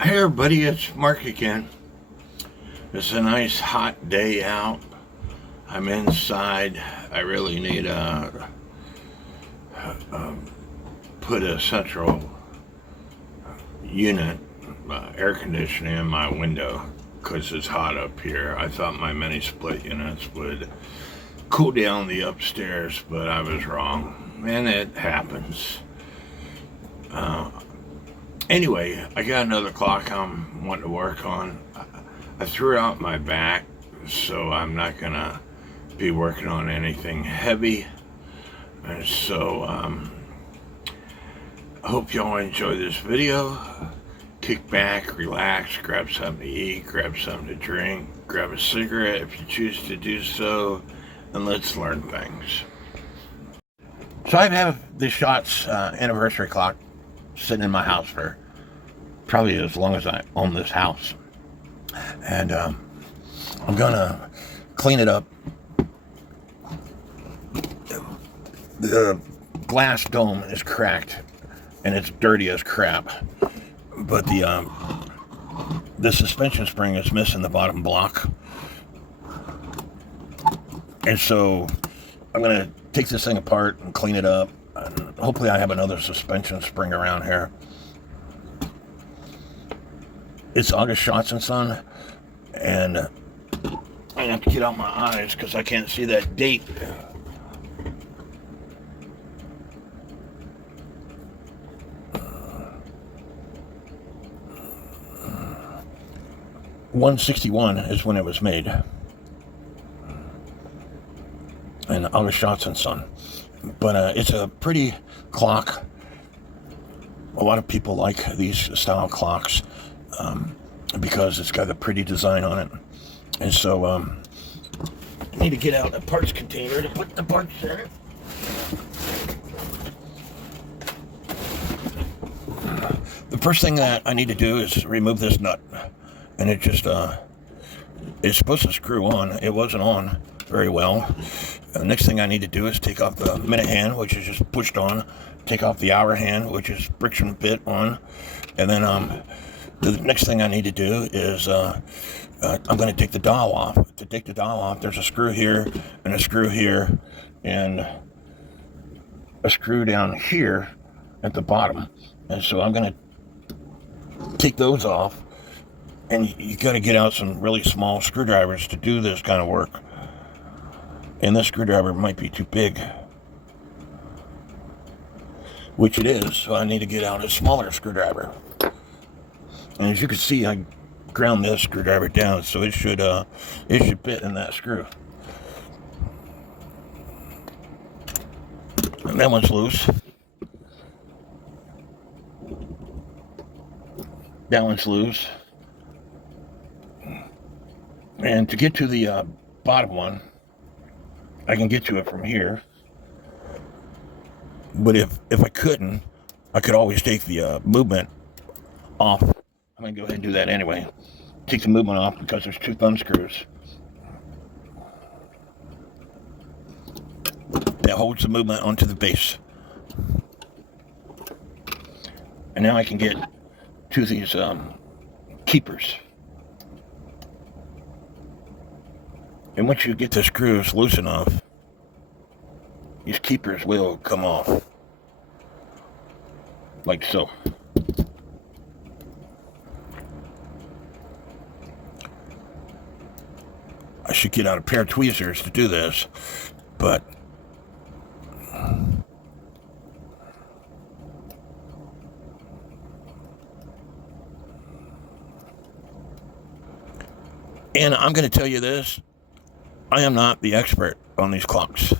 Hey everybody, it's Mark again. It's a nice hot day out. I'm inside. I really need put a central unit air conditioning in my window because it's hot up here. I thought my mini split units would cool down the upstairs, but I was wrong, and it happens. Uh, anyway, I got another clock I'm wanting to work on. I threw out my back, so I'm not gonna be working on anything heavy. And so, I hope y'all enjoy this video. Kick back, relax, grab something to eat, grab something to drink, grab a cigarette if you choose to do so, and let's learn things. So I have the Schatz anniversary clock sitting in my house for probably as long as I own this house. And I'm gonna clean it up. The glass dome is cracked and it's dirty as crap, but the suspension spring is missing the bottom block, and so I'm gonna take this thing apart and clean it up, and hopefully I have another suspension spring around here. It's August Schatz and Son, and I have to get out my eyes because I can't see that date. $161 is when it was made, and August Schatz and Son. But it's a pretty clock. A lot of people like these style clocks because it's got a pretty design on it. And so I need to get out a parts container to put the parts in it. The first thing that I need to do is remove this nut. And it just, it's supposed to screw on. It wasn't on very well. The next thing I need to do is take off the minute hand, which is just pushed on. Take off the hour hand, which is friction bit on. And then the next thing I need to do is I'm going to take the dial off. To take the dial off, there's a screw here and a screw here and a screw down here at the bottom. And so I'm going to take those off. And you got to get out some really small screwdrivers to do this kind of work. And this screwdriver might be too big, which it is. So I need to get out a smaller screwdriver. And as you can see, I ground this screwdriver down, so it should fit in that screw. And that one's loose. That one's loose. And to get to the bottom one, I can get to it from here. But if I couldn't, I could always take the movement off. I'm going to go ahead and do that anyway. Take the movement off because there's two thumb screws that holds the movement onto the base. And now I can get to these keepers. And once you get the screws loose enough, these keepers will come off. Like so. I should get out a pair of tweezers to do this, but and I'm going to tell you this, I am not the expert on these clocks.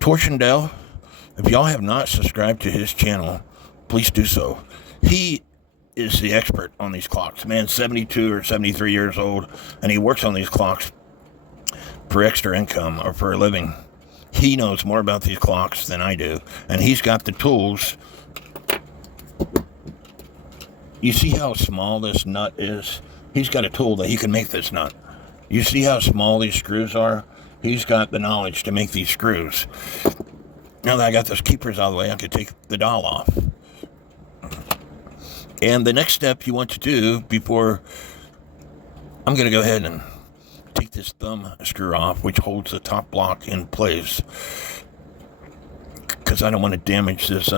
Torsion, if y'all have not subscribed to his channel, please do so. He is the expert on these clocks. Man's 72 or 73 years old, and he works on these clocks for extra income or for a living. He knows more about these clocks than I do, and he's got the tools. You see how small this nut is? He's got a tool that he can make this nut. You see how small these screws are? He's got the knowledge to make these screws. Now that I got those keepers out of the way, I can take the dial off. And the next step you want to do before, I'm going to go ahead and take this thumb screw off, which holds the top block in place, because I don't want to damage this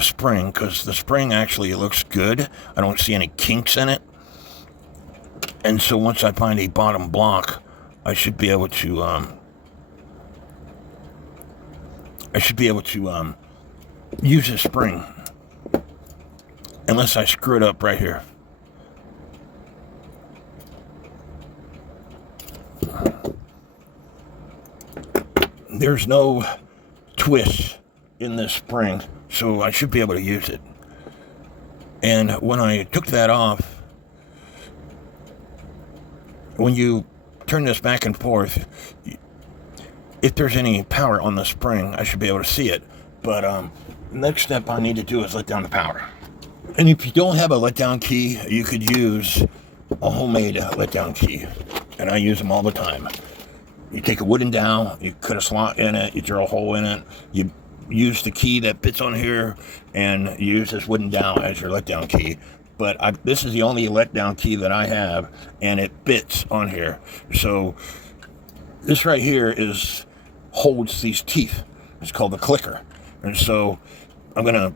spring, because the spring actually looks good. I don't see any kinks in it. And so once I find a bottom block, I should be able to use this spring, unless I screw it up right here. There's no twist in this spring, so I should be able to use it. And when I took that off, when you turn this back and forth, if there's any power on the spring, I should be able to see it. But next step I need to do is let down the power. And if you don't have a letdown key, you could use a homemade letdown key. And I use them all the time. You take a wooden dowel, you cut a slot in it, you drill a hole in it, you use the key that fits on here, and you use this wooden dowel as your letdown key. But this is the only letdown key that I have, and it fits on here. So this right here holds these teeth. It's called the clicker. And so I'm going to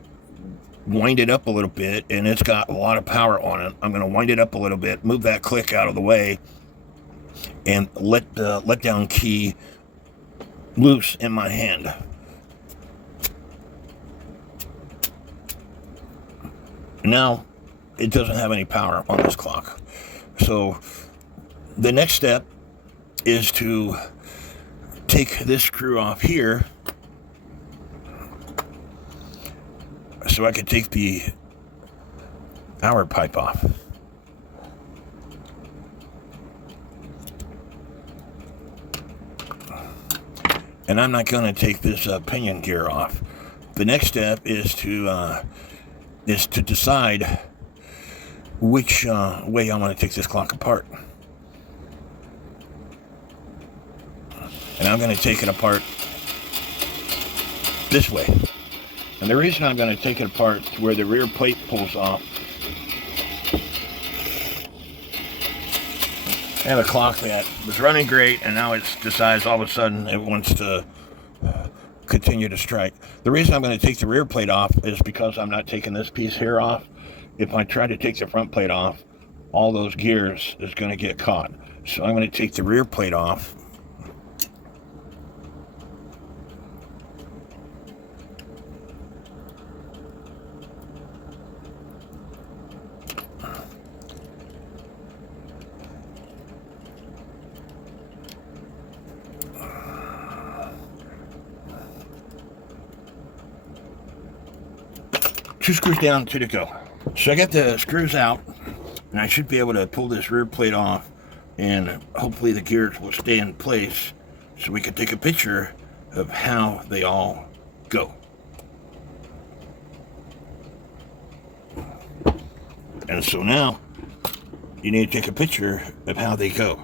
wind it up a little bit, and it's got a lot of power on it. I'm going to wind it up a little bit, move that click out of the way, and let the letdown key loose in my hand. Now, it doesn't have any power on this clock. So the next step is to take this screw off here so I can take the hour pipe off. And I'm not going to take this pinion gear off. The next step is to decide which way I want to take this clock apart. And I'm going to take it apart this way. And the reason I'm going to take it apart to where the rear plate pulls off, I have a clock that was running great, and now it decides all of a sudden it wants to continue to strike. The reason I'm going to take the rear plate off is because I'm not taking this piece here off. If I try to take the front plate off, all those gears is going to get caught. So I'm going to take the rear plate off. Two screws down, two to go. So I got the screws out, and I should be able to pull this rear plate off, and hopefully the gears will stay in place so we can take a picture of how they all go. And so now you need to take a picture of how they go.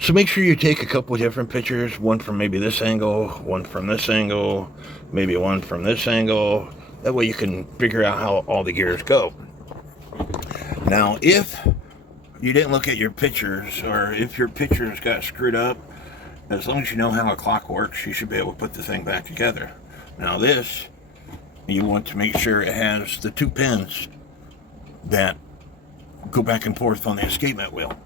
So make sure you take a couple of different pictures, one from maybe this angle, one from this angle, maybe one from this angle. That way you can figure out how all the gears go. Now, if you didn't look at your pictures, or if your pictures got screwed up, as long as you know how a clock works, you should be able to put the thing back together. Now this, you want to make sure it has the two pins that go back and forth on the escapement wheel.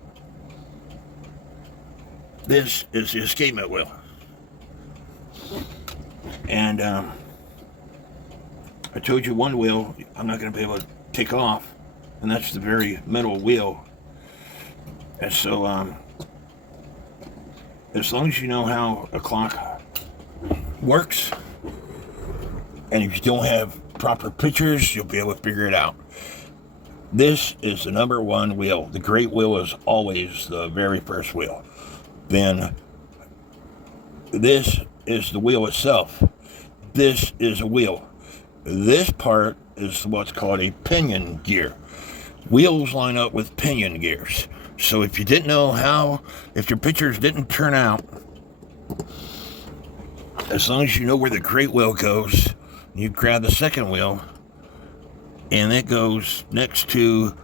This is the escapement wheel. And I told you one wheel I'm not going to be able to take off, and that's the very middle wheel. And so as long as you know how a clock works, and if you don't have proper pictures, you'll be able to figure it out. This is the number one wheel. The great wheel is always the very first wheel. Then this is the wheel itself. This is a wheel. This part is what's called a pinion gear. Wheels line up with pinion gears. So if you didn't know how, if your pictures didn't turn out, as long as you know where the great wheel goes, You grab the second wheel, and it goes next to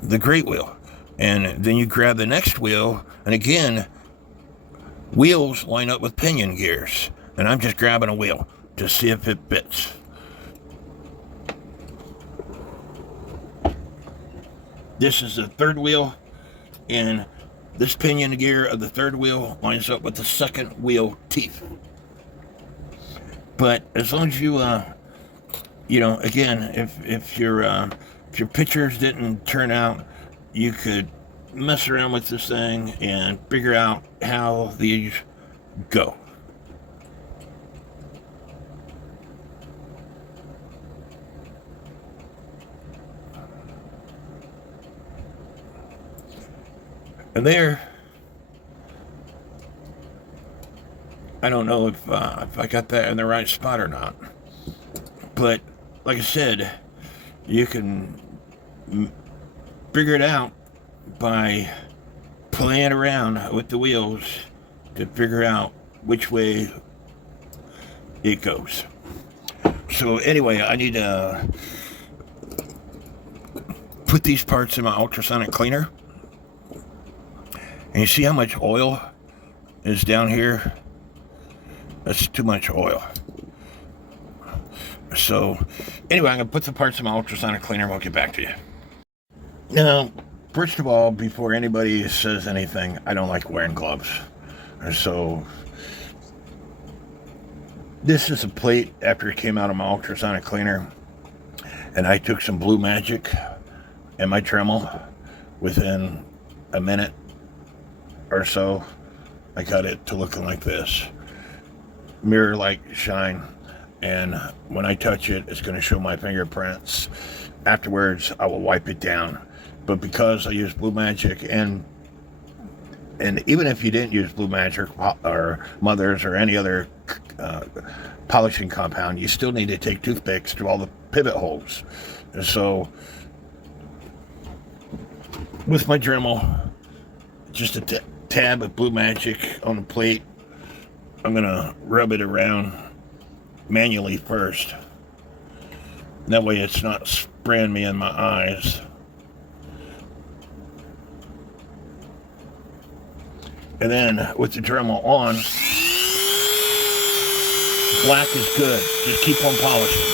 the great wheel. And then you grab the next wheel, and again, wheels line up with pinion gears. And I'm just grabbing a wheel to see if it fits. This is the third wheel, and this pinion gear of the third wheel lines up with the second wheel teeth. But as long as you, again, if your pictures didn't turn out, you could mess around with this thing and figure out how these go. And there, I don't know if I got that in the right spot or not. But like I said, you can figure it out by playing around with the wheels to figure out which way it goes. So anyway, I need to put these parts in my ultrasonic cleaner. And you see how much oil is down here? That's too much oil. So, anyway, I'm going to put the parts in my ultrasonic cleaner and we'll get back to you. Now, first of all, before anybody says anything, I don't like wearing gloves. So, this is a plate after it came out of my ultrasonic cleaner. And I took some Blue Magic and my Dremel within a minute or so. I got it to looking like this. Mirror-like shine. And when I touch it, it's going to show my fingerprints. Afterwards, I will wipe it down. But because I use Blue Magic, and even if you didn't use Blue Magic or Mother's or any other polishing compound, you still need to take toothpicks to all the pivot holes. And so, with my Dremel, just a tab of Blue Magic on the plate, I'm going to rub it around manually first. That way it's not spraying me in my eyes. And then with the Dremel on, black is good. Just keep on polishing.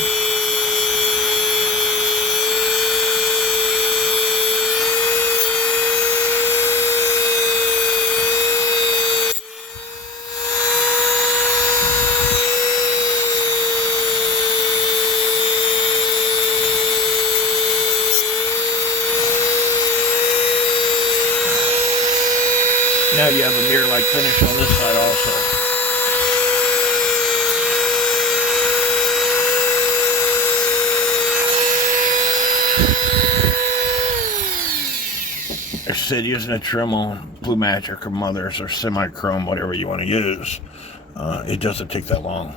Now you have a mirror-like finish on this side also. I said using a Dremel, Blue Magic or Mother's or semi-chrome, whatever you want to use, it doesn't take that long.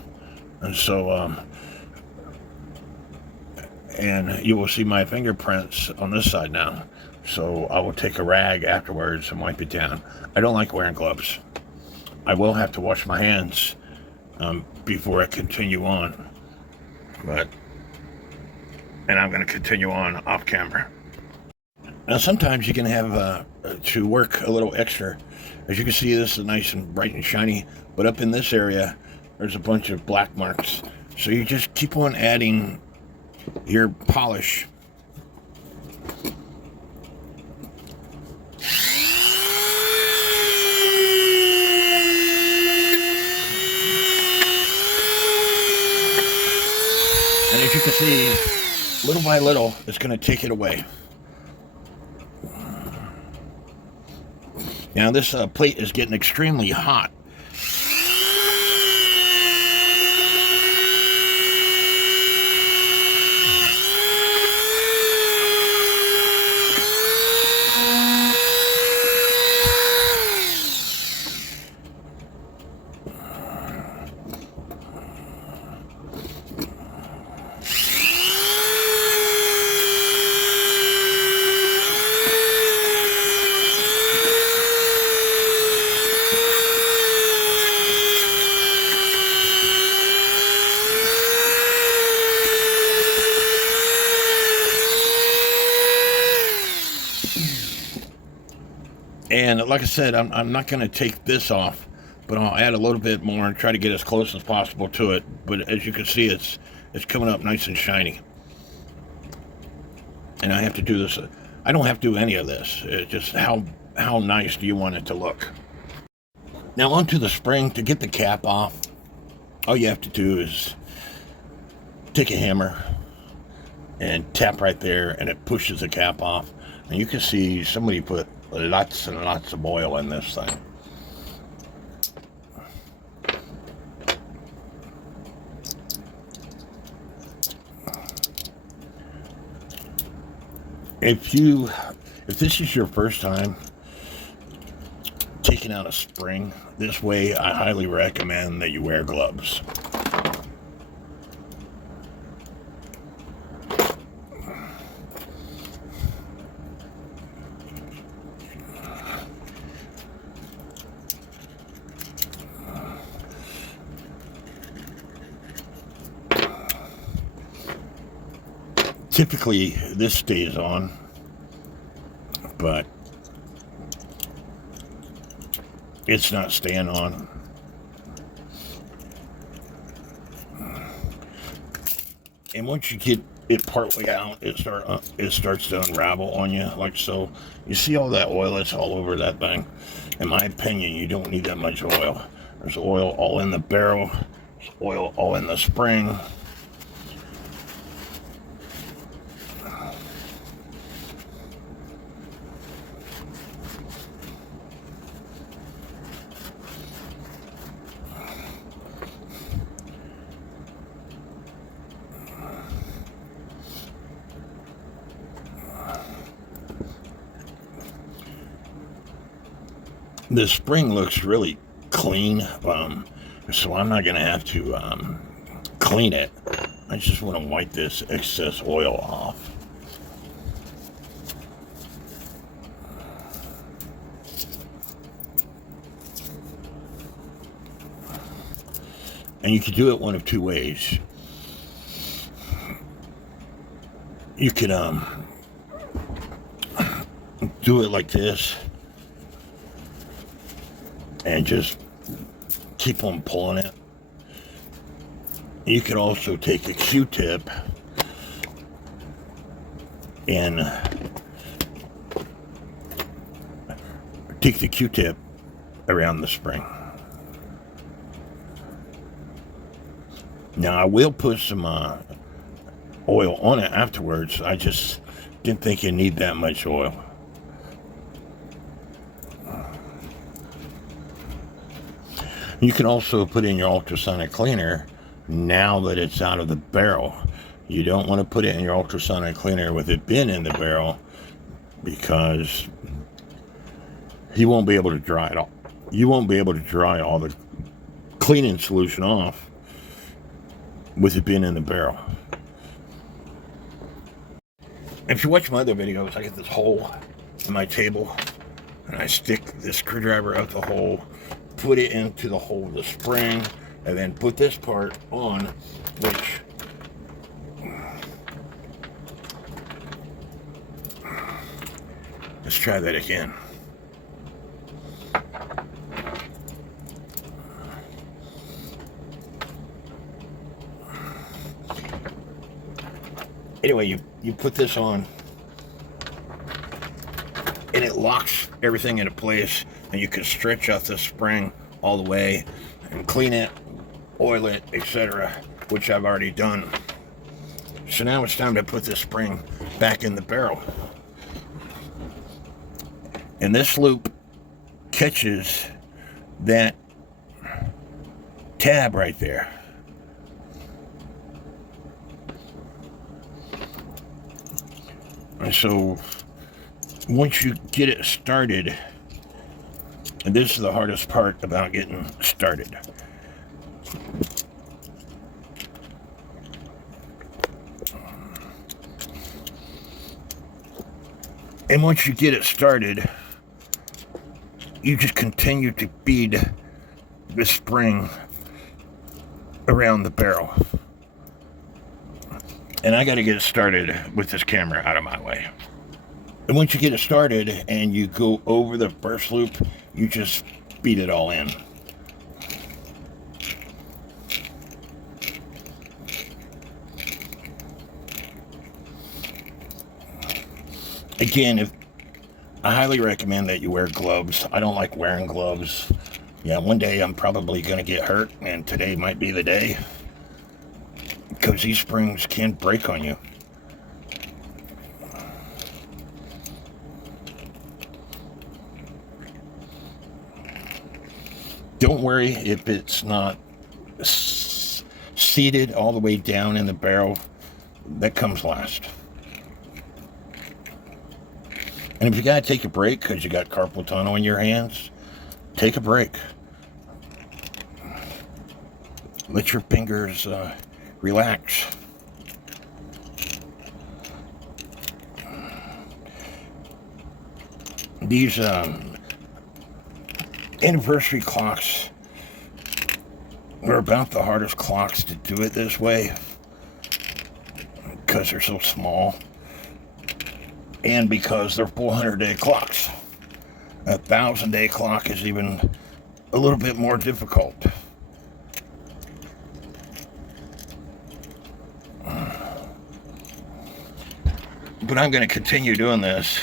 And so, and you will see my fingerprints on this side now. So I will take a rag afterwards and wipe it down. I don't like wearing gloves. I will have to wash my hands before I continue on. And I'm going to continue on off camera. Now sometimes you can have to work a little extra. As you can see, this is nice and bright and shiny. But up in this area, there's a bunch of black marks. So you just keep on adding your polish. And as you can see, little by little, it's going to take it away. Now this plate is getting extremely hot. And like I said, I'm not going to take this off, but I'll add a little bit more and try to get as close as possible to it. But as you can see, it's coming up nice and shiny. And I have to do this. I don't have to do any of this. It's just how nice do you want it to look. Now onto the spring. To get the cap off, all you have to do is take a hammer and tap right there, and it pushes the cap off. And you can see somebody put lots and lots of oil in this thing. If this is your first time taking out a spring this way, I highly recommend that you wear gloves. Typically, this stays on, but it's not staying on. And once you get it partway out, it starts to unravel on you, like so. You see all that oil that's all over that thing? In my opinion, you don't need that much oil. There's oil all in the barrel, there's oil all in the spring. The spring looks really clean, so I'm not going to have to clean it. I just want to wipe this excess oil off. And you can do it one of two ways. You could do it like this and just keep on pulling it. You could also take a Q-tip and take the Q-tip around the spring. Now I will put some oil on it afterwards. I just didn't think you need that much oil. You can also put in your ultrasonic cleaner now that it's out of the barrel. You don't want to put it in your ultrasonic cleaner with it been in the barrel, because you won't be able to dry it all. You won't be able to dry all the cleaning solution off with it being in the barrel. If you watch my other videos, I get this hole in my table and I stick this screwdriver out the hole, put it into the hole of the spring, and then put this part on, which let's try that again. Anyway, you put this on and it locks everything into place, and you can stretch out the spring all the way and clean it, oil it, etc., which I've already done. So now it's time to put this spring back in the barrel. And this loop catches that tab right there. And so once you get it started, and this is the hardest part about getting started. And once you get it started, you just continue to feed the spring around the barrel. And I got to get it started with this camera out of my way. And once you get it started and you go over the first loop, you just beat it all in. Again, I highly recommend that you wear gloves. I don't like wearing gloves. Yeah, one day I'm probably going to get hurt, and today might be the day, because these springs can break on you. Don't worry if it's not seated all the way down in the barrel. That comes last. And if you got to take a break because you got carpal tunnel in your hands, take a break. Let your fingers relax. These anniversary clocks are about the hardest clocks to do it this way because they're so small and because they're 400-day clocks. A 1,000-day clock is even a little bit more difficult. But I'm going to continue doing this,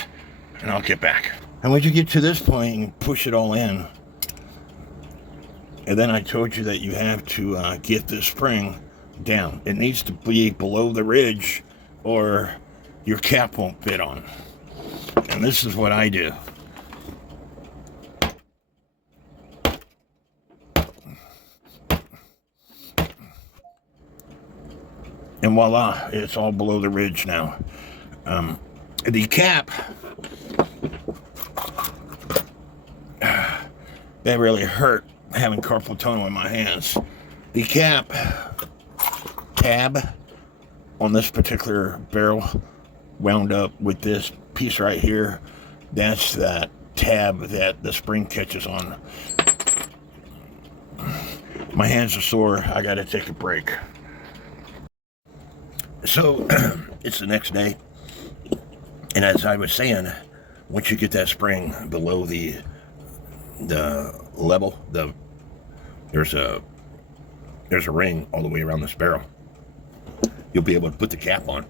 and I'll get back. And once you get to this point, you push it all in. And then I told you that you have to get the spring down. It needs to be below the ridge, or your cap won't fit on. And this is what I do. And voila, it's all below the ridge now. The cap, that really hurt having carpal tunnel in my hands. The cap tab on this particular barrel wound up with this piece right here. That's that tab that the spring catches on. My hands are sore. I gotta take a break. So it's the next day, and as I was saying, once you get that spring below the level, there's a ring all the way around this barrel. You'll be able to put the cap on.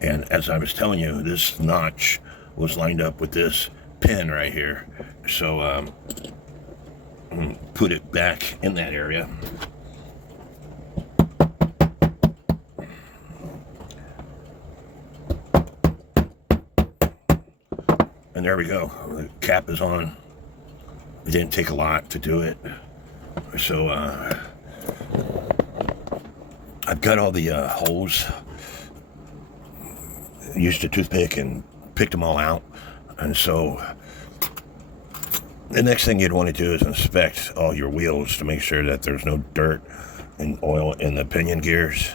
And as I was telling you, this notch was lined up with this pin right here. So put it back in that area. And there we go. The cap is on. It didn't take a lot to do it. So I've got all the holes. Used a toothpick and picked them all out. And so the next thing you'd want to do is inspect all your wheels to make sure that there's no dirt and oil in the pinion gears.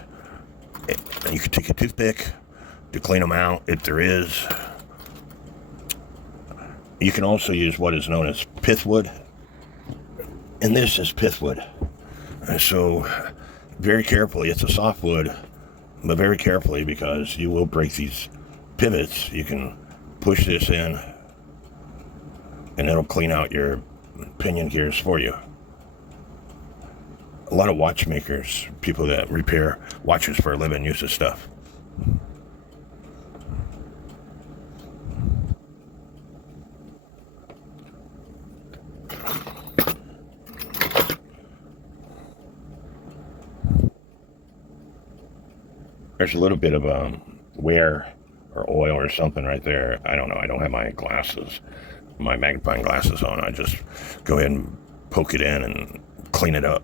And you can take a toothpick to clean them out if there is. You can also use what is known as pithwood. And this is pithwood. And so very carefully, it's a softwood, but very carefully, because you will break these pivots. You can push this in and it'll clean out your pinion gears for you. A lot of watchmakers, people that repair watches for a living, use this stuff. There's a little bit of wear or oil or something right there. I don't know. I don't have my glasses, my magnifying glasses on. I just go ahead and poke it in and clean it up.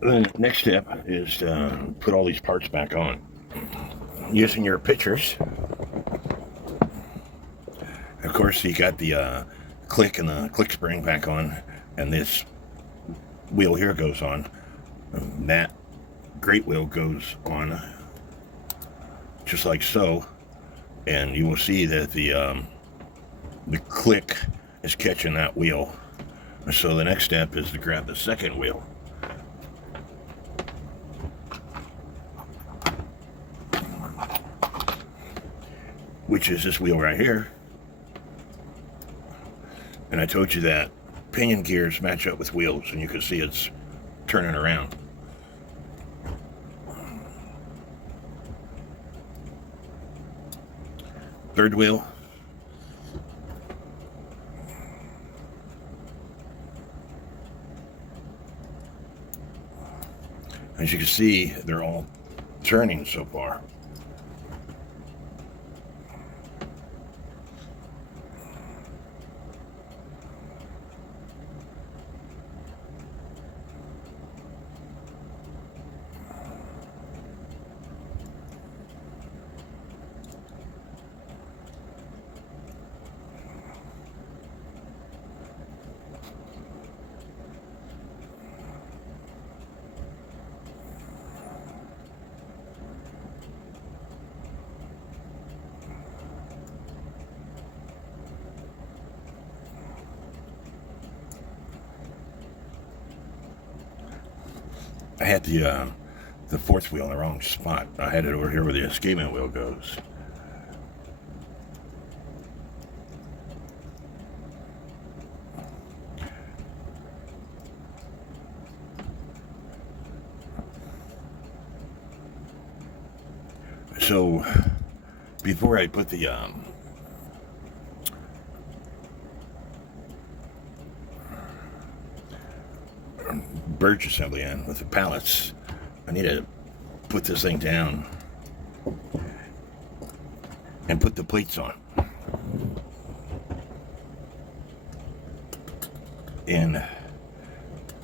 The next step is to put all these parts back on using your pictures. Of course, you got the click and the click spring back on, and this wheel here goes on. That great wheel goes on just like so, and you will see that the click is catching that wheel. So the next step is to grab the second wheel. Which is this wheel right here. And I told you that pinion gears match up with wheels, and you can see it's turning around. Third wheel. As you can see, they're all turning so far. I had the fourth wheel in the wrong spot. I had it over here where the escapement wheel goes. So before I put the birch assembly in with the pallets, I need to put this thing down and put the plates on. And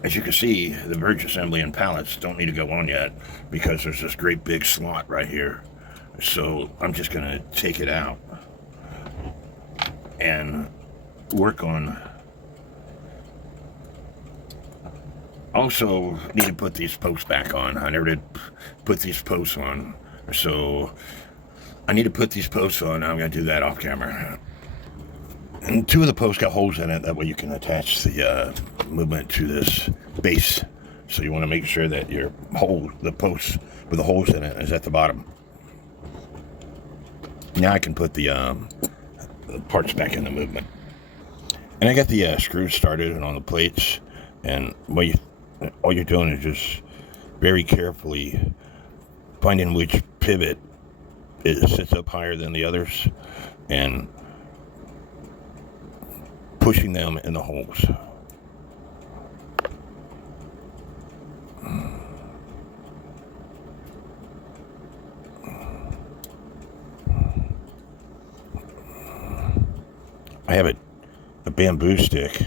as you can see, the birch assembly and pallets don't need to go on yet because there's this great big slot right here. So I'm just going to take it out and work on. Also need to put these posts back on. I never did put these posts on, so I need to put these posts on. I'm going to do that off camera. And two of the posts got holes in it. That way you can attach the movement to this base. So you want to make sure that your the post with the holes in it is at the bottom. Now I can put the parts back in the movement. And I got the screws started and on the plates. And all you're doing is just very carefully finding which pivot sits up higher than the others and pushing them in the holes. I have a bamboo stick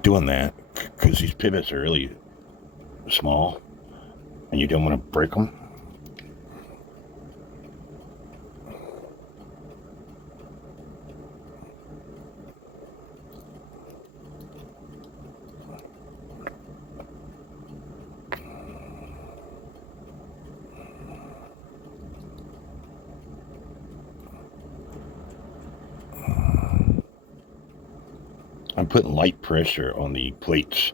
doing that because these pivots are really small and you don't want to break them. I'm putting light pressure on the plates.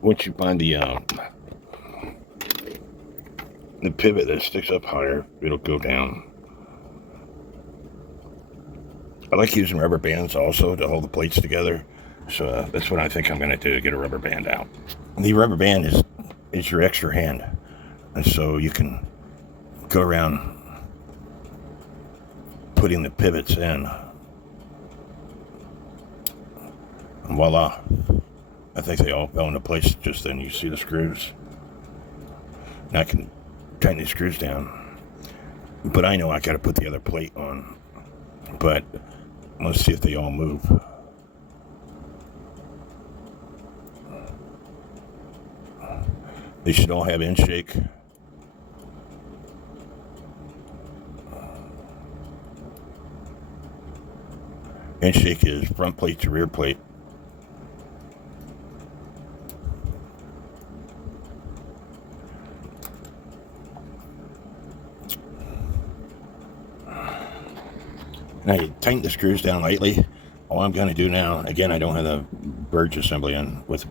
Once you find the pivot that sticks up higher, it'll go down. I like using rubber bands also to hold the plates together. So that's what I think I'm going to do, to get a rubber band out. The rubber band is your extra hand. And so you can go around putting the pivots in. And voila. I think they all fell into place just then. You see the screws. And I can tighten these screws down. But I know I got to put the other plate on. But let's see if they all move. They should all have end shake. End shake is front plate to rear plate. And I tightened the screws down lightly. All I'm going to do now, again, I don't have the Birch assembly in with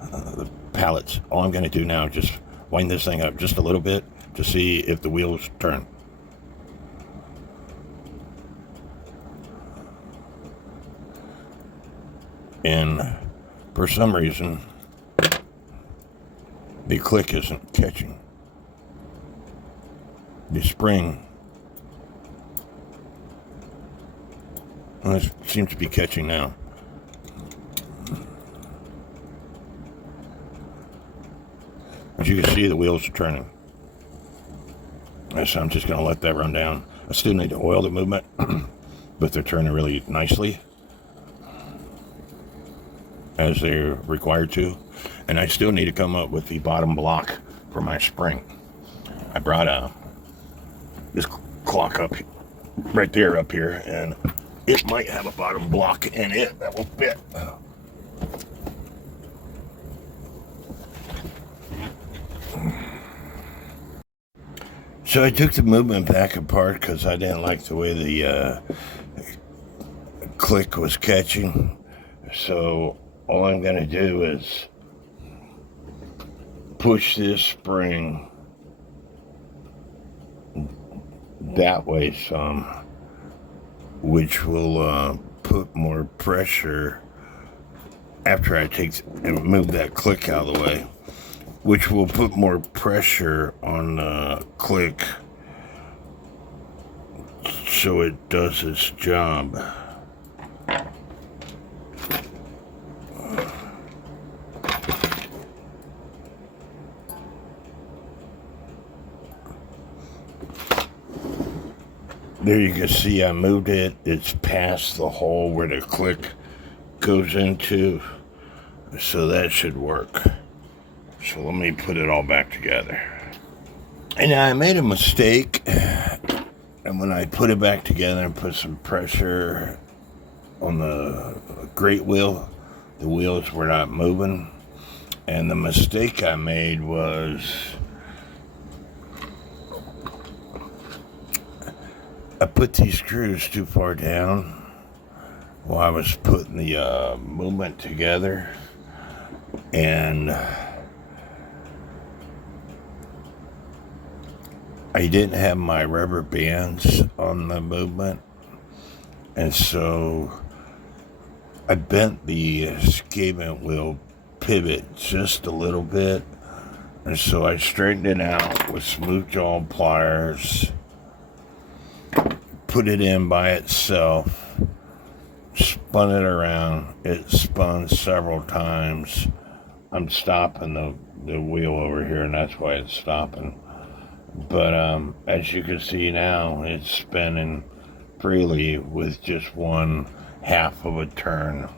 the pallets. All I'm going to do now is just wind this thing up just a little bit to see if the wheels turn. And for some reason, the click isn't catching. The spring it seems to be catching now. As you can see, the wheels are turning. So I'm just going to let that run down. I still need to oil the movement, but they're turning really nicely as they're required to. And I still need to come up with the bottom block for my spring. I brought this clock up right there up here, and it might have a bottom block in it that will fit. So I took the movement back apart because I didn't like the way the click was catching. So all I'm going to do is push this spring that way some, which will put more pressure after I take and move that click out of the way, which will put more pressure on the click so it does its job. There you can see I moved it. It's past the hole where the click goes into. So that should work. So let me put it all back together. And I made a mistake. And when I put it back together and put some pressure on the grate wheel, the wheels were not moving. And the mistake I made was I put these screws too far down while I was putting the movement together, and I didn't have my rubber bands on the movement, and so I bent the escapement wheel pivot just a little bit, and so I straightened it out with smooth jaw pliers, put it in by itself, spun it around. It spun several times. I'm stopping the wheel over here, and that's why it's stopping. But as you can see now, it's spinning freely with just 1/2 of a turn.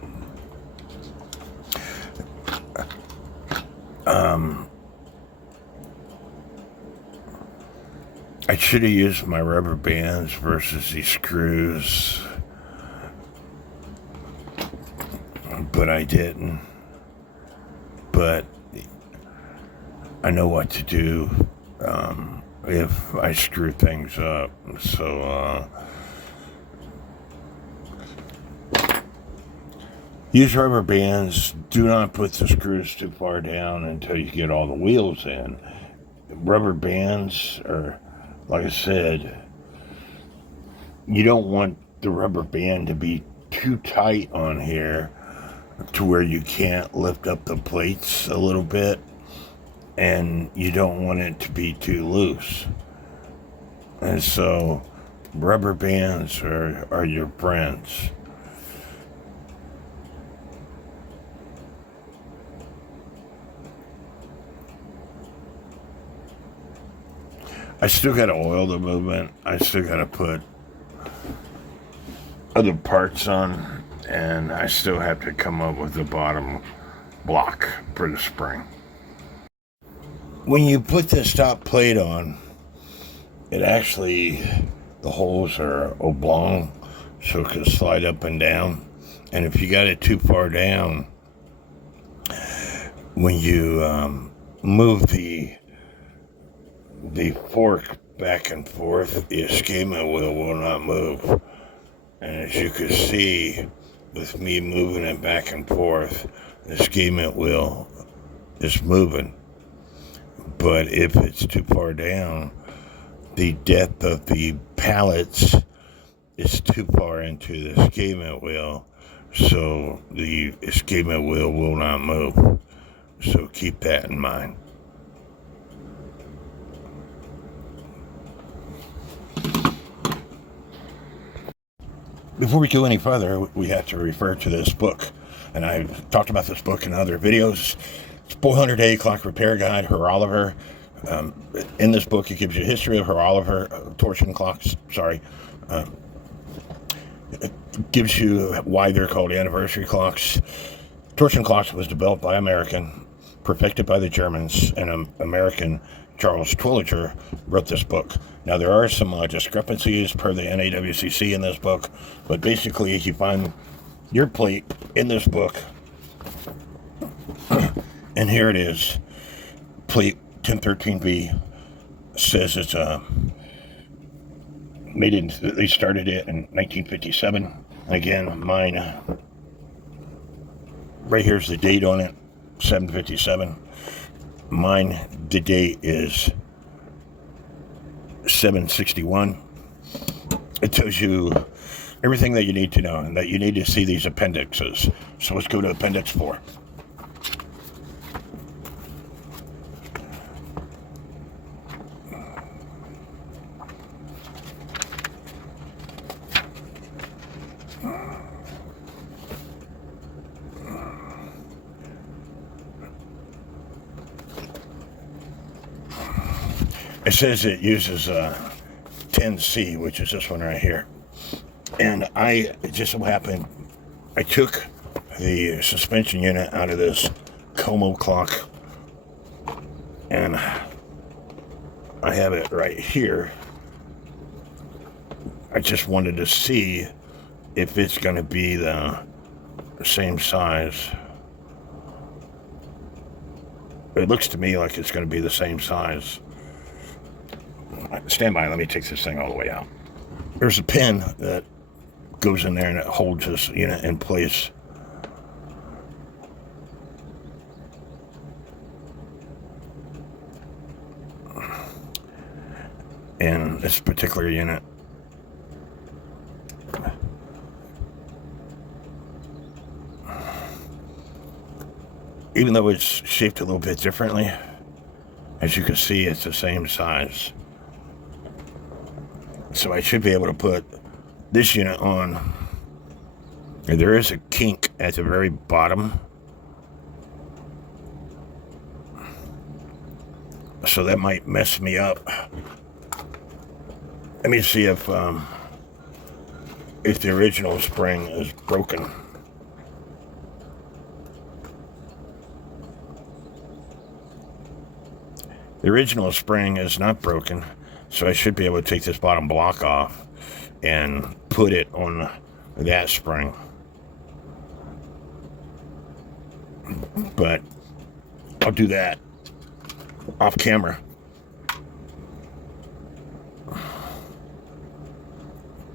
I should have used my rubber bands versus these screws, but I didn't. But I know what to do if I screw things up. So use rubber bands. Do not put the screws too far down until you get all the wheels in. Rubber bands are, like I said, you don't want the rubber band to be too tight on here to where you can't lift up the plates a little bit, and you don't want it to be too loose. And so rubber bands are your friends. I still got to oil the movement. I still got to put other parts on, and I still have to come up with the bottom block for the spring. When you put this top plate on, it actually, the holes are oblong, so it can slide up and down. And if you got it too far down, when you move the fork back and forth, the escapement wheel will not move. And as you can see, with me moving it back and forth, the skimming wheel is moving. But if it's too far down, the depth of the pallets is too far into the skimming wheel, so the skimming wheel will not move. So keep that in mind. Before we go any further, we have to refer to this book. And I've talked about this book in other videos. It's 400-Day Clock Repair Guide, Her Oliver. In this book, it gives you a history of Her Oliver torsion clocks. It gives you why they're called anniversary clocks. Torsion clocks was developed by American, perfected by the Germans, and American Charles Twilliger wrote this book. Now, there are some discrepancies per the NAWCC in this book, but basically, you find your plate in this book, and here it is. Plate 1013B says it's made in. They started it in 1957. And again, mine. Right here's the date on it, 7/57. Mine, the date is 7/61. It tells you everything that you need to know, and that you need to see these appendixes. So let's go to Appendix 4. It says it uses 10C, which is this one right here. And it just so happened, I took the suspension unit out of this Como clock, and I have it right here. I just wanted to see if it's going to be the same size. It looks to me like it's going to be the same size. Stand by, let me take this thing all the way out. There's a pin that goes in there and it holds this unit in place. And this particular unit, even though it's shaped a little bit differently, as you can see, it's the same size. So I should be able to put this unit on. And there is a kink at the very bottom, so that might mess me up. Let me see if the original spring is broken. The original spring is not broken, so I should be able to take this bottom block off and put it on that spring. But I'll do that off camera.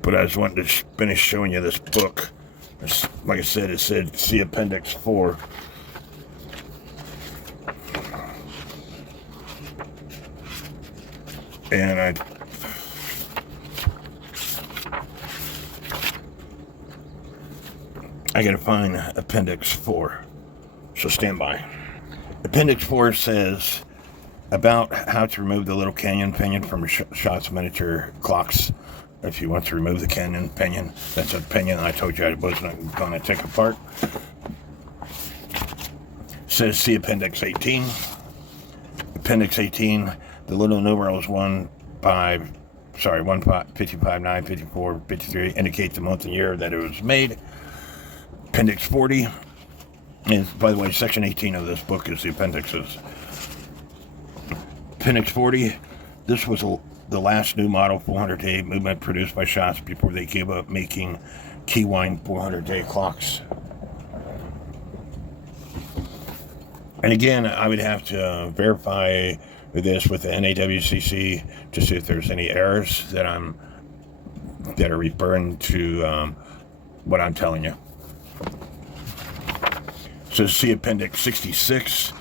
But I just wanted to finish showing you this book. Like I said, it said see Appendix 4. And I gotta find Appendix 4. So stand by. Appendix 4 says about how to remove the little canyon pinion from Schatz Miniature Clocks. If you want to remove the canyon pinion, that's a pinion I told you I wasn't going to take apart. It says see Appendix 18. Appendix 18, the little numerals 55, 9, 54, 53 indicate the month and year that it was made. Appendix 40, and by the way, section 18 of this book is the appendixes. Appendix 40, this was the last new model 400-day movement produced by Schatz before they gave up making keywind 400-day clocks. And again, I would have to verify this with the NAWCC to see if there's any errors that I'm that are referring to what I'm telling you. So see Appendix 66.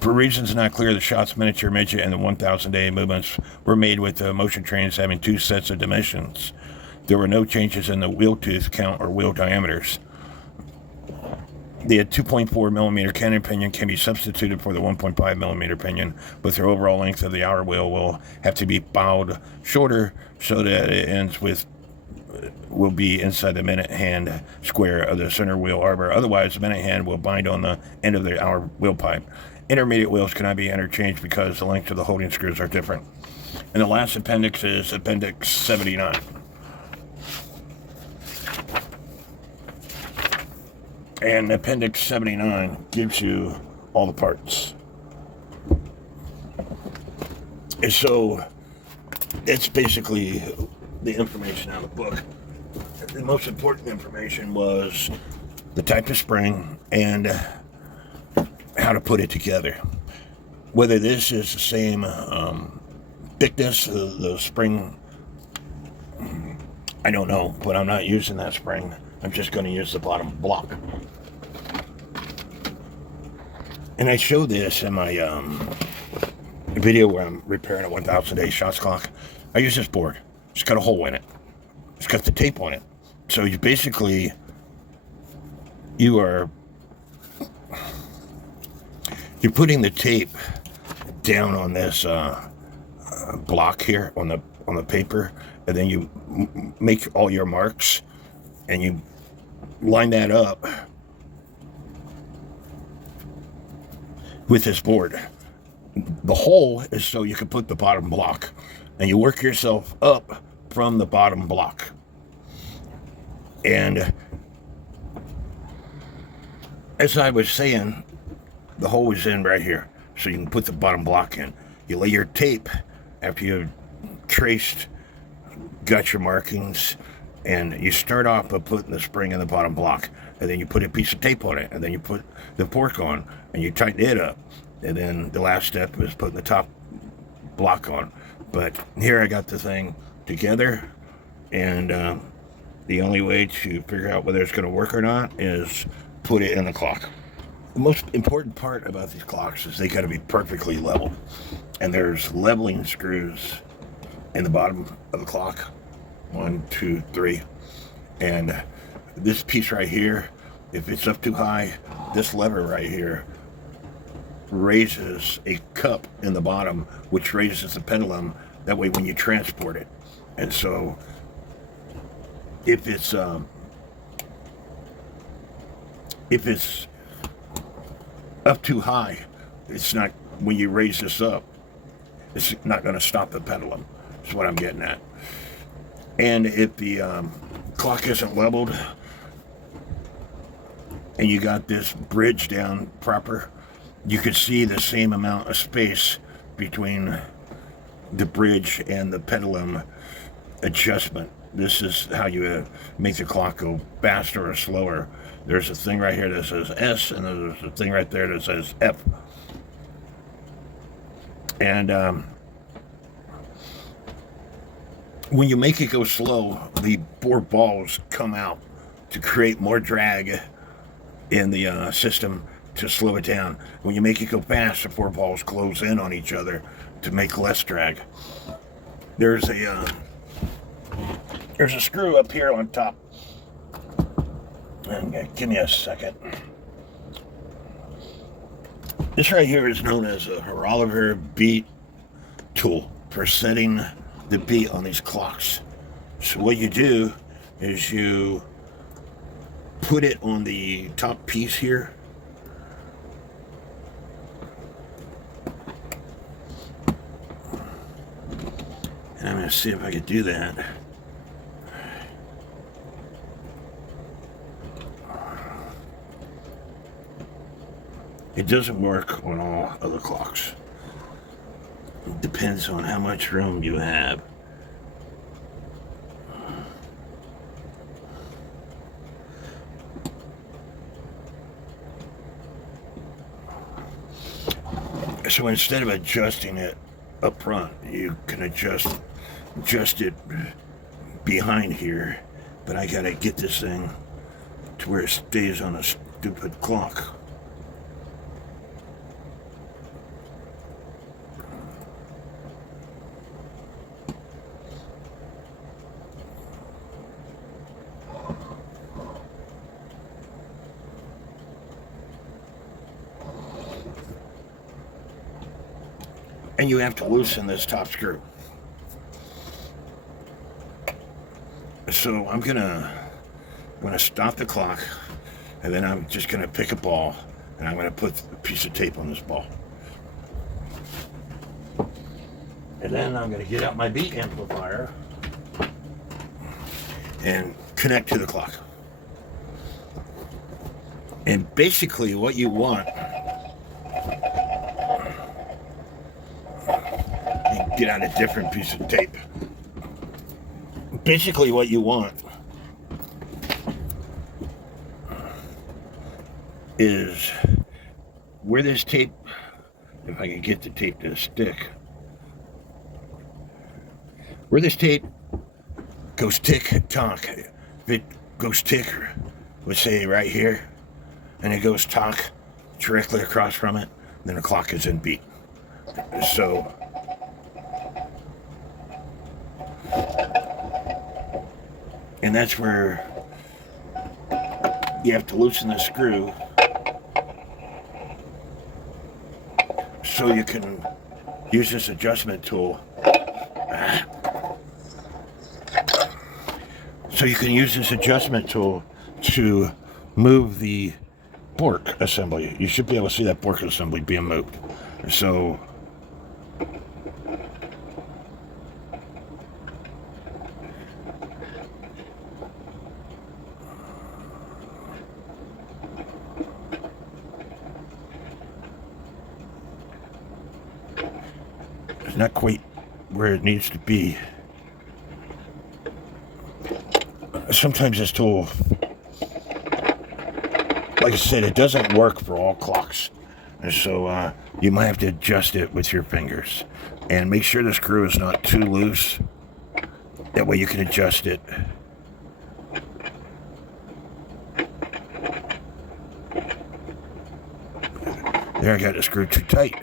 For reasons not clear, the Schatz Miniature Midget and the 1,000-day movements were made with the motion trains having 2 sets of dimensions. There were no changes in the wheel tooth count or wheel diameters. The 2.4 millimeter cannon pinion can be substituted for the 1.5 millimeter pinion, but the overall length of the outer wheel will have to be bowed shorter so that it will be inside the minute hand square of the center wheel arbor. Otherwise, the minute hand will bind on the end of the outer wheel pipe. Intermediate wheels cannot be interchanged because the length of the holding screws are different. And the last appendix is Appendix 79. And Appendix 79 gives you all the parts. And so it's basically the information out of the book. The most important information was the type of spring and how to put it together. Whether this is the same thickness of the spring, I don't know, but I'm not using that spring. I'm just going to use the bottom block. And I showed this in my video where I'm repairing a 1,000-day Schatz clock. I use this board. It's got a hole in it. It's got the tape on it. So you basically, you're putting the tape down on this block here on the paper, and then you make all your marks, and you line that up with this board. The hole is so you can put the bottom block, and you work yourself up from the bottom block. And as I was saying, the hole is in right here, so you can put the bottom block in. You lay your tape after you've traced, got your markings, and you start off by putting the spring in the bottom block, and then you put a piece of tape on it, and then you put the fork on, and you tighten it up, and then the last step is putting the top block on. But here I got the thing together, and the only way to figure out whether it's going to work or not is put it in the clock. The most important part about these clocks is they got to be perfectly level, and there's leveling screws in the bottom of the clock. 1, 2, 3, and this piece right here, if it's up too high, this lever right here raises a cup in the bottom, which raises the pendulum. That way, when you transport it, and so if it's up too high, it's not, when you raise this up, it's not going to stop the pendulum. That's what I'm getting at. And if the clock isn't leveled and you got this bridge down proper, you could see the same amount of space between the bridge and the pendulum adjustment. This is how you make the clock go faster or slower. There's a thing right here that says S, and there's a thing right there that says F. And when you make it go slow, the 4 balls come out to create more drag in the system to slow it down. When you make it go fast, the 4 balls close in on each other to make less drag. There's a screw up here on top. And give me a second. This right here is known as a Oliver beat tool for setting the beat on these clocks. So what you do is you put it on the top piece here, and I'm going to see if I can do that. It doesn't work on all other clocks. It depends on how much room you have. So instead of adjusting it up front, you can adjust it behind here, but I gotta get this thing to where it stays on a stupid clock. And you have to loosen this top screw. So I'm gonna stop the clock, and then I'm just gonna pick a ball, and I'm gonna put a piece of tape on this ball. And then I'm gonna get out my beat amplifier and connect to the clock. And basically what you want, get out a different piece of tape. Basically what you want is where this tape, if I can get the tape to stick, where this tape goes tick tock, if it goes tick, let's say right here, and it goes tock directly across from it, then the clock is in beat. So and that's where you have to loosen the screw so you can use this adjustment tool. So you can use this adjustment tool to move the fork assembly. You should be able to see that fork assembly being moved. So it's not quite where it needs to be. Sometimes this tool, like I said, it doesn't work for all clocks. And so you might have to adjust it with your fingers. And make sure the screw is not too loose. That way you can adjust it. There, I got the screw too tight.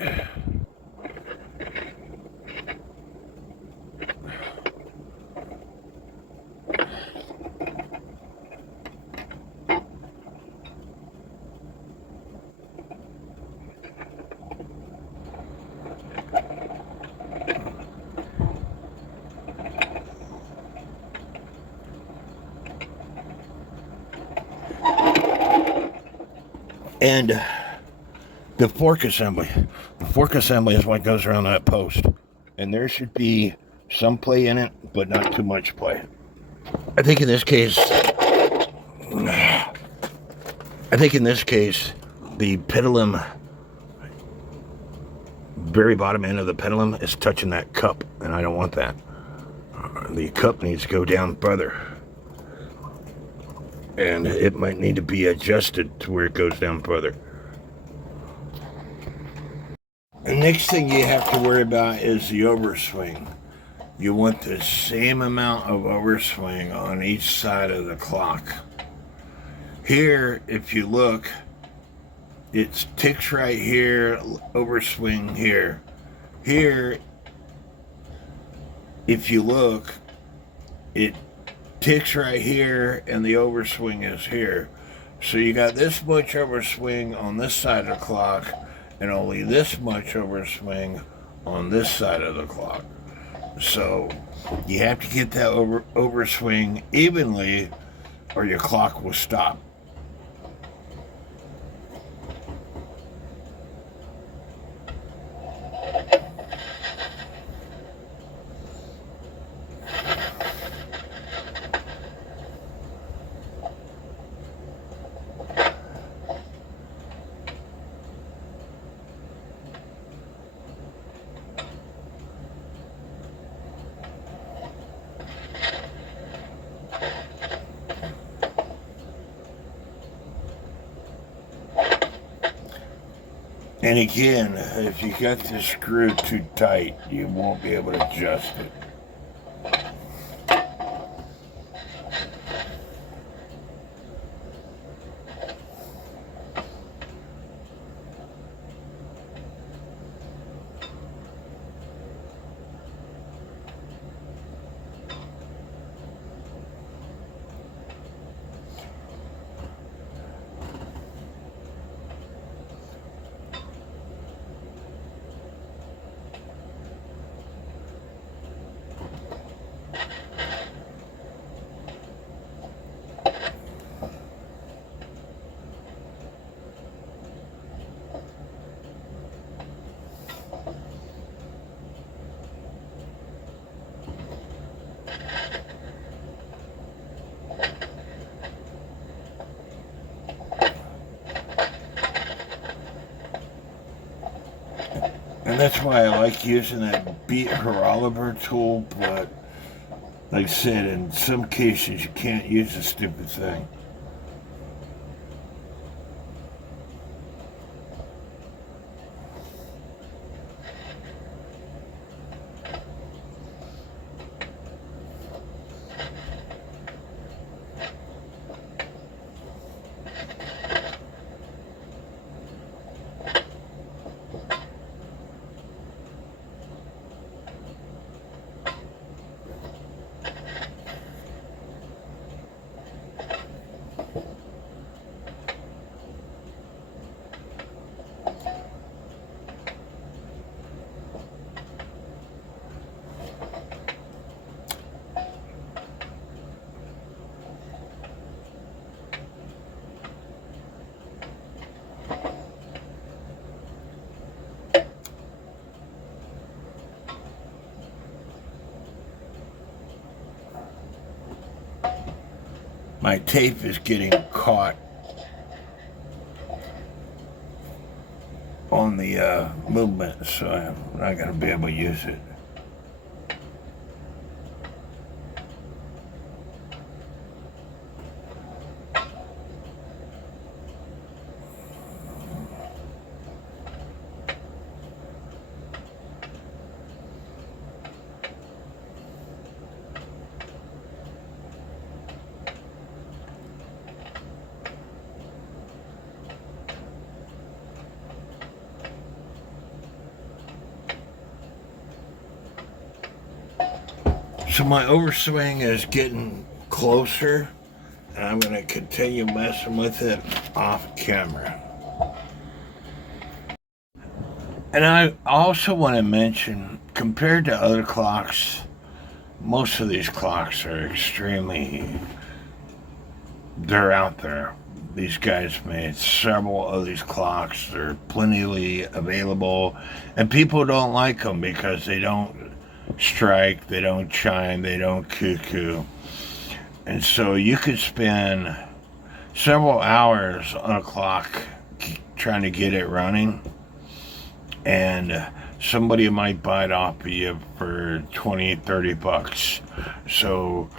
And the fork assembly. The fork assembly is what goes around that post. And there should be some play in it, but not too much play. I think in this case, the pendulum, very bottom end of the pendulum is touching that cup, and I don't want that. The cup needs to go down further. And it might need to be adjusted to where it goes down further. The next thing you have to worry about is the overswing. You want the same amount of overswing on each side of the clock. Here, if you look, it ticks right here, overswing here. Here, if you look, it ticks right here and the overswing is here. So you got this much overswing on this side of the clock and only this much overswing on this side of the clock. So you have to get that overswing evenly or your clock will stop. And again, if you got the screw too tight, you won't be able to adjust it. That's why I like using that beat horologer tool, but like I said, in some cases you can't use the stupid thing. My tape is getting caught on the movement, so I'm not going to be able to use it. So my overswing is getting closer, and I'm going to continue messing with it off camera. And I also want to mention, compared to other clocks, most of these clocks are they're out there. These guys made several of these clocks. They're plentifully available, and people don't like them because they don't strike, they don't chime, they don't cuckoo. And so you could spend several hours on a clock trying to get it running, and somebody might buy it off of you for $20-$30. So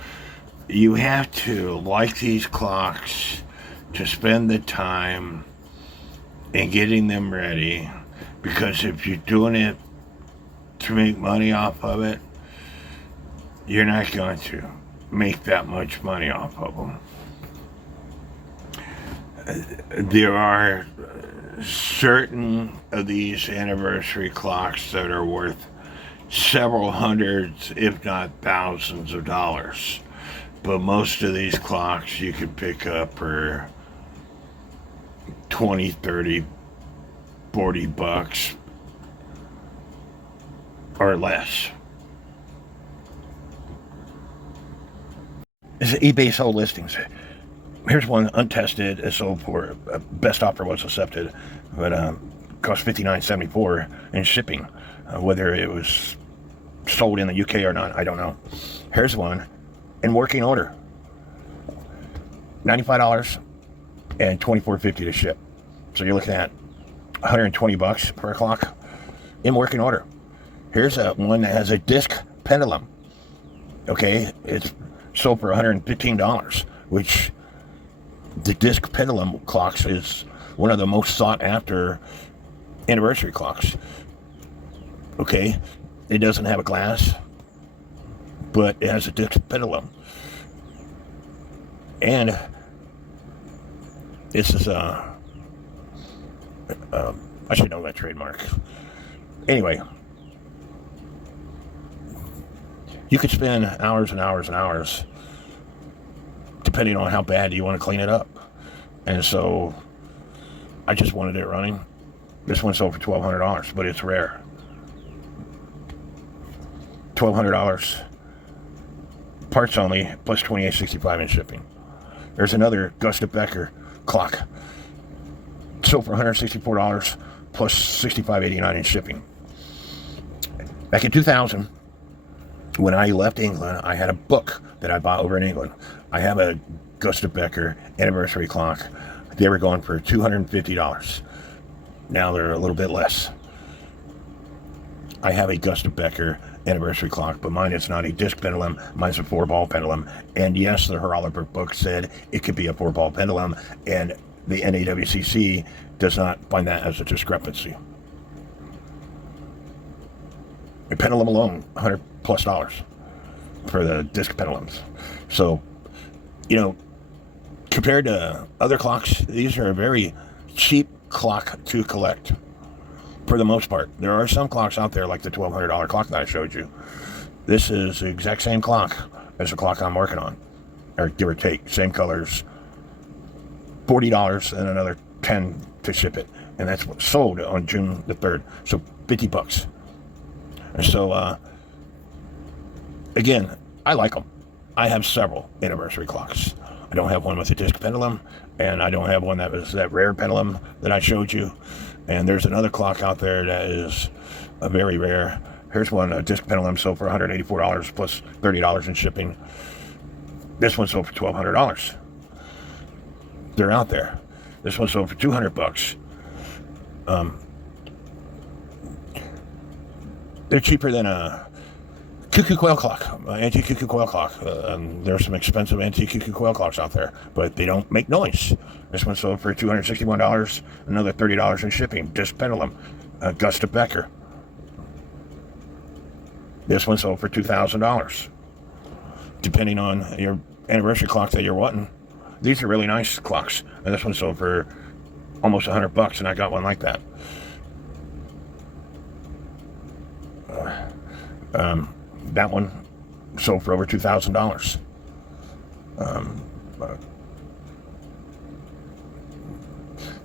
you have to like these clocks to spend the time in getting them ready, because if you're doing it to make money off of it, you're not going to make that much money off of them. There are certain of these anniversary clocks that are worth several hundreds, if not thousands of dollars. But most of these clocks you can pick up for 20, 30, 40 bucks or less. This is eBay sold listings. Here's one untested. It sold for best offer was accepted, but cost $59.74 in shipping. Whether it was sold in the UK or not, I don't know. Here's one in working order. $95 and $24.50 to ship. So you're looking at $120 per clock in working order. Here's one that has a disc pendulum. Okay, it's sold for $115, which the disc pendulum clocks is one of the most sought after anniversary clocks. Okay, it doesn't have a glass, but it has a disc pendulum. And this is I should know that trademark. Anyway, you could spend hours and hours and hours depending on how bad you want to clean it up. And so I just wanted it running. This one sold for $1,200, but it's rare. $1,200 parts only, plus $28.65 in shipping. There's another Gustav Becker clock, sold for $164 plus $65.89 in shipping. Back in 2000, when I left England, I had a book that I bought over in England. I have a Gustav Becker anniversary clock. They were going for $250. Now they're a little bit less. I have a Gustav Becker anniversary clock, but mine is not a disc pendulum. Mine's a 4-ball pendulum. And yes, the Horologic book said it could be a 4-ball pendulum, and the NAWCC does not find that as a discrepancy. A pendulum alone, $100+ for the disc pendulums. So, compared to other clocks, these are a very cheap clock to collect. For the most part. There are some clocks out there like the $1,200 clock that I showed you. This is the exact same clock as the clock I'm working on, or give or take, same colors, $40 and another $10 to ship it, and that's what sold on June the 3rd. So $50. And so again, I like them. I have several anniversary clocks. I don't have one with a disc pendulum, and I don't have one that was that rare pendulum that I showed you. And there's another clock out there that is a very rare. Here's one, a disc pendulum sold for $184 plus $30 in shipping. This one sold for $1,200. They're out there. This one sold for $200. They're cheaper than a cuckoo quail clock, anti-cuckoo quail clock. There's some expensive anti-cuckoo quail clocks out there, but they don't make noise. This one sold for $261, another $30 in shipping. Disc pendulum, Gustav Becker. This one sold for $2,000. Depending on your anniversary clock that you're wanting. These are really nice clocks. And this one sold for almost $100, and I got one like that. That one sold for over $2,000.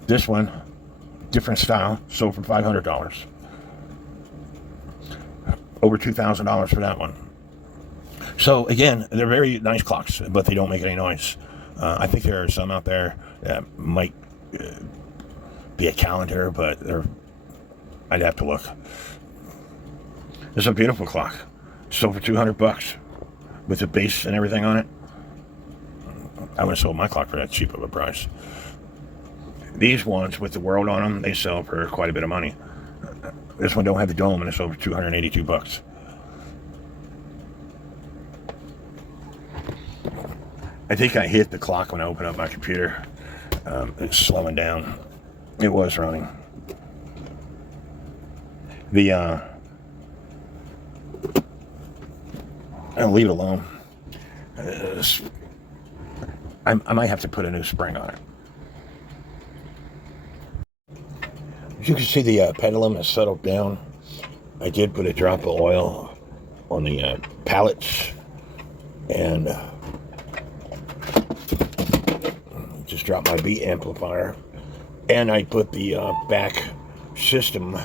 This one, different style, sold for $500. Over $2,000 for that one. So again, they're very nice clocks, but they don't make any noise. I think there are some out there that might be a calendar, but I'd have to look. This is a beautiful clock. Sold for $200 with the base and everything on it. I would have sold my clock for that cheap of a price. These ones with the world on them, they sell for quite a bit of money. This one don't have the dome, and it's over $282. I think I hit the clock when I opened up my computer. It's slowing down. It was running. I'll leave it alone. I might have to put a new spring on it. As you can see, the pendulum has settled down. I did put a drop of oil on the pallets, and just dropped my beat amplifier, and I put the back system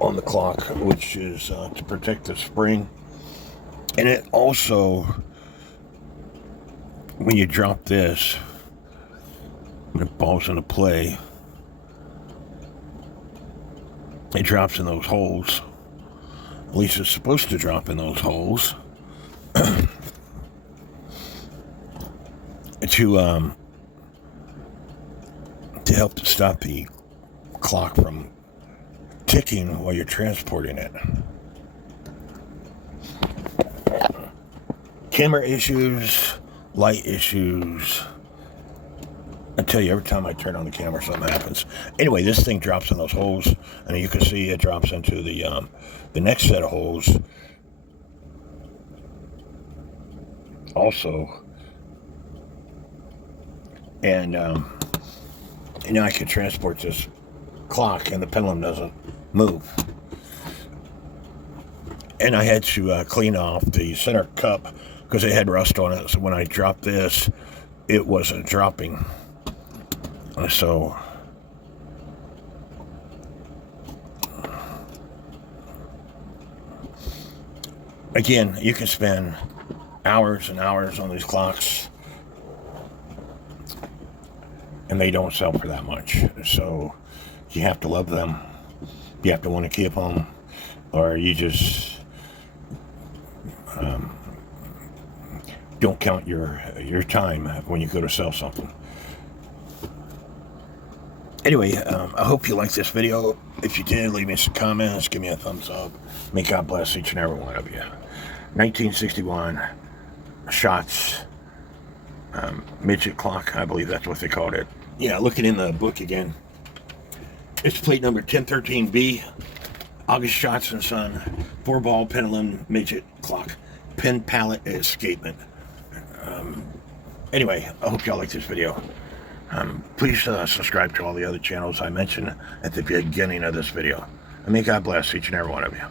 on the clock, which is to protect the spring. And it also, when you drop this, when it falls into play, it drops in those holes. At least it's supposed to drop in those holes. To help to stop the clock from ticking while you're transporting it. Camera issues, light issues. I tell you, every time I turn on the camera, something happens. Anyway, this thing drops in those holes, and you can see it drops into the next set of holes. Also, and now I can transport this clock, and the pendulum doesn't move. And I had to clean off the center cup because it had rust on it. So when I dropped this, it wasn't dropping. So again, you can spend hours and hours on these clocks, and they don't sell for that much. So you have to love them. You have to want to keep them, or you just don't count your time when you go to sell something. Anyway, I hope you liked this video. If you did, leave me some comments, give me a thumbs up. May God bless each and every one of you. 1961 Schatz Midget clock, I believe that's what they called it. Yeah, looking in the book again. It's plate number 1013B, August Schatz and Son, 4-ball pendulum midget clock, pin pallet escapement. Anyway, I hope y'all like this video. Please subscribe to all the other channels I mentioned at the beginning of this video. And may God bless each and every one of you.